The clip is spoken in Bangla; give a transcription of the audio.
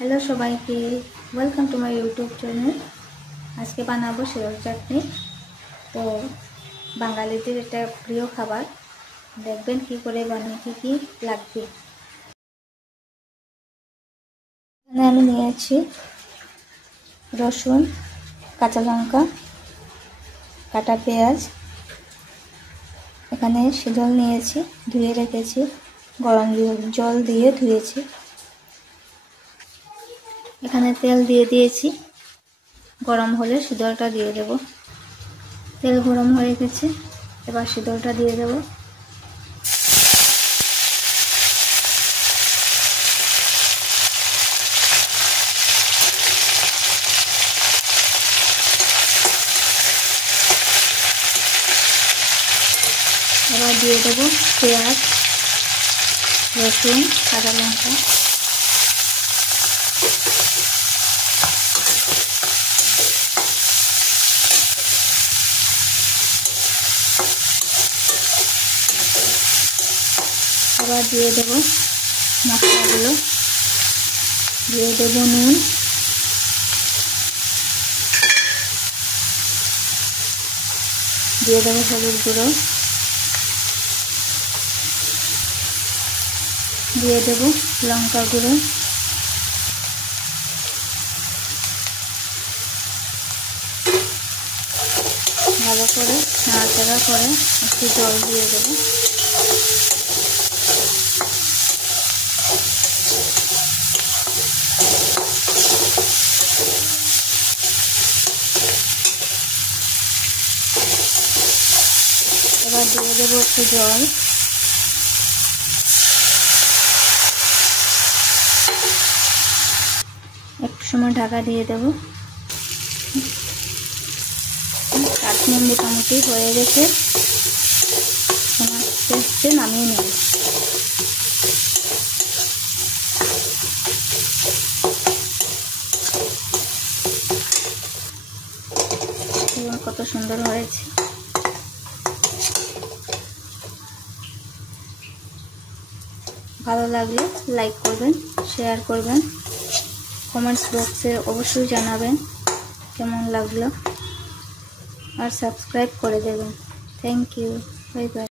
हेलो सबाइके welcome to my YouTube channel. आज के बानाबो शेयर चाटनी। तो बांगालीদের এটা প্রিয় খাবার, দেখবেন কি করে বানিয়ে কি লাগবে। এখানে আমি নিয়েছি রসুন, কাঁচা লঙ্কা, কাটা পেঁয়াজ, এখানে শিডল নিয়েছি, ধুয়ে রেখেছি, গরম জল দিয়ে ধুয়েছি। এখানে তেল দিয়ে দিয়েছি, গরম হলে শিডলটা দিয়ে দেব। তেল গরম হয়ে গেছে, এবার শিডলটা দিয়ে দেব। এবার দিয়ে দেব পেঁয়াজ, রসুন, কাঁচা লঙ্কা। আবার দিয়ে দেব মশলাগুলো, দিয়ে দেব নুন, দিয়ে দেব হলুদ গুঁড়ো, দিয়ে দেব লঙ্কা গুঁড়ো, ভালো করে নাড়াচাড়া করে একটু জল দিয়ে দেব। এবার দিয়ে দেবো একটু জল, একটু সময় ঢাকা দিয়ে দেব। চাটনি মোটামুটি হয়ে গেছে, আস্তে নামিয়ে নেব। কত সুন্দর হয়েছে। ভালো লাগলে লাইক করবেন, শেয়ার করবেন, কমেন্টস বক্সে অবশ্যই জানাবেন কেমন লাগলো, আর সাবস্ক্রাইব করে দেবেন। Thank you, bye by.